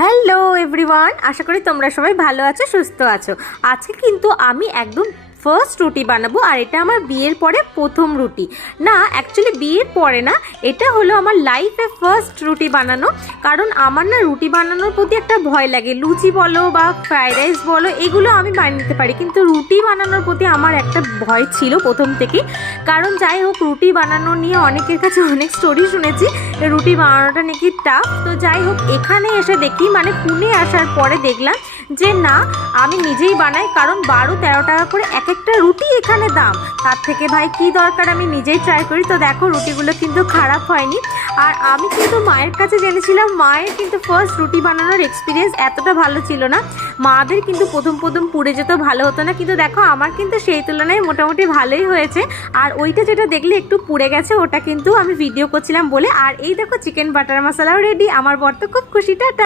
Hello everyone, আশা করি তোমরা সবাই ভালো আছো, সুস্থ আছো। আজকে কিন্তু আমি একদম ফার্স্ট রুটি বানাবো, আর এটা আমার বিয়ের পরে প্রথম রুটি। না, অ্যাকচুয়ালি বিয়ের পরে না, এটা হলো আমার লাইফে ফার্স্ট রুটি বানানো। কারণ আমার না রুটি বানানোর প্রতি একটা ভয় লাগে। লুচি বলো বা ফ্রাইড রাইস বলো, এগুলো আমি বানিয়ে নিতে পারি, কিন্তু রুটি বানানোর প্রতি আমার একটা ভয় ছিল প্রথম থেকেই। কারণ যাই হোক, রুটি বানানো নিয়ে অনেকের কাছে অনেক স্টোরি শুনেছি, রুটি বানানোটা নাকি টাফ। তো যাই হোক, এখানে এসে দেখি, মানে পুনে আসার পরে দেখলাম যে না, আমি নিজেই বানাই। কারণ 12-13 টাকা করে এক একটা রুটি এখানে দাম। তার থেকে ভাই কি দরকার, আমি নিজেই ট্রাই করি। তো দেখো, রুটিগুলো কিন্তু খারাপ হয়নি। আর আমি কিন্তু মায়ের কাছে জেনেছিলাম, মায়ের কিন্তু ফার্স্ট রুটি বানানোর এক্সপিরিয়েন্স এতটা ভালো ছিল না। মাদের কিন্তু প্রথম প্রথম পুড়ে যেত, ভালো হতো না। কিন্তু দেখো, আমার কিন্তু সেই তুলনায় মোটামুটি ভালোই হয়েছে। আর ওইটা যেটা দেখলে একটু পুড়ে গেছে, ওটা কিন্তু আমি ভিডিও করছিলাম বলে। আর এই দেখো, চিকেন বাটার মশলাও রেডি। আমার বর তো খুব খুশি। টাটা।